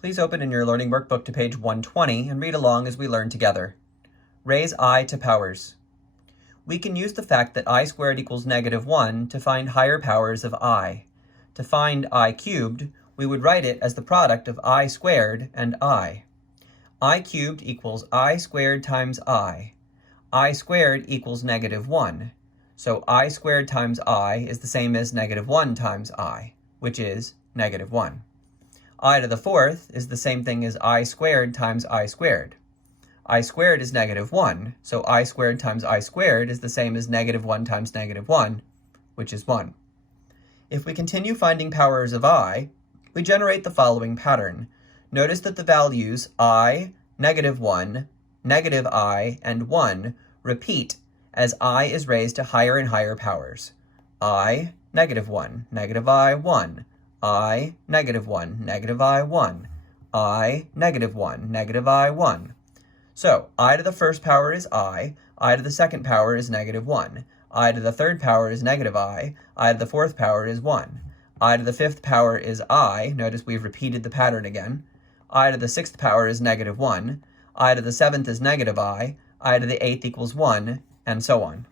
Please open in your Learning Workbook to page 120 and read along as we learn together. Raise I to powers. We can use the fact that I squared equals -1 to find higher powers of I. To find I cubed, we would write it as the product of I squared and I. I cubed equals I squared times I. I squared equals -1. So I squared times I is the same as -1 times I, which is -1. I to the fourth is the same thing as I squared times I squared. I squared is -1, so I squared times I squared is the same as -1 times -1, which is 1. If we continue finding powers of I, we generate the following pattern. Notice that the values I, -1, -I, and 1 repeat as I is raised to higher and higher powers. I, -1, -I, 1. I, -1, -I, 1. I, -1, -I, 1. So, I to the first power is I to the second power is -1. I to the third power is -I to the fourth power is 1. I to the fifth power is I, notice we've repeated the pattern again. I to the sixth power is -1. I to the seventh is -I to the eighth equals 1, and so on.